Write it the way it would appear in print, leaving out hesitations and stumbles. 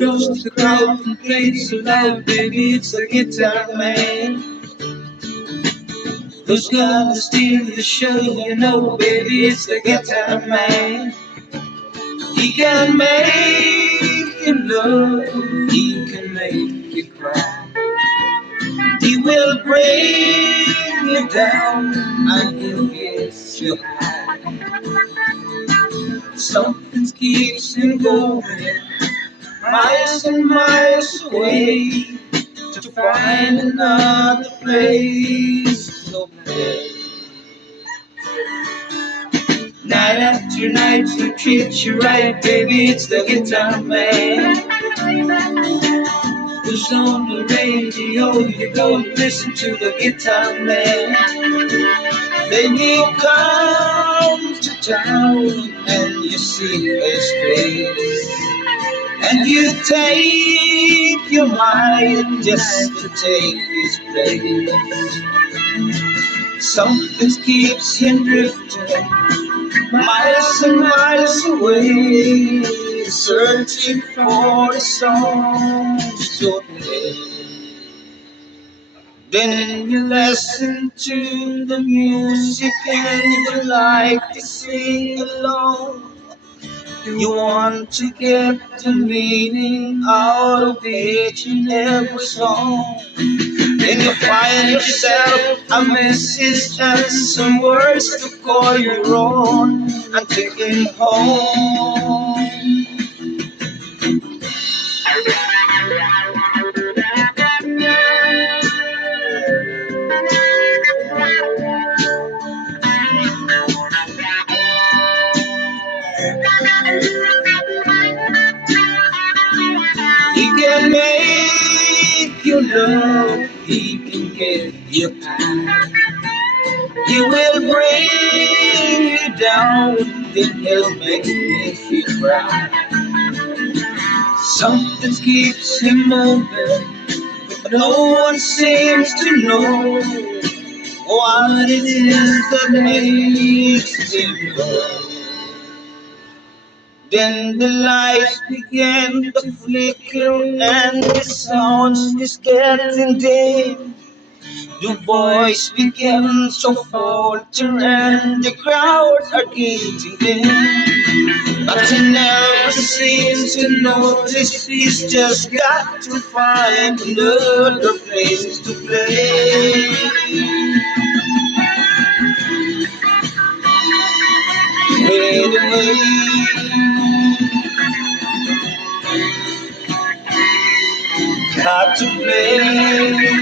draws to the crowd and plays so loud, baby, it's the guitar man. Who's gonna steal the show, you know, baby, it's the guitar man. He can make you love, he can make you cry. He will bring you down and he'll get you high. Something keeps him going miles and miles away to find another place to play. Night after night to treat you right, baby, it's the guitar man. Who's on the radio, you go and listen to the guitar man. Then you come to town and you see his face, and you take your mind just to take his place. Something keeps him drifting miles and miles away, searching for the songs to play. Then you listen to the music and you like to sing along. You want to get the meaning out of each and every song. Then you find yourself a message and some words to call your own and take it home. He can make you love, he can get you tired. He will bring you down, then he'll make you cry. Something keeps him moving, but no one seems to know what it is that makes him go. Then the lights began to flicker and the sounds is getting dim. The voice began to falter and the crowds are getting in. But he never seems to notice, he's just got to find another place to play. Fade away. Got to play.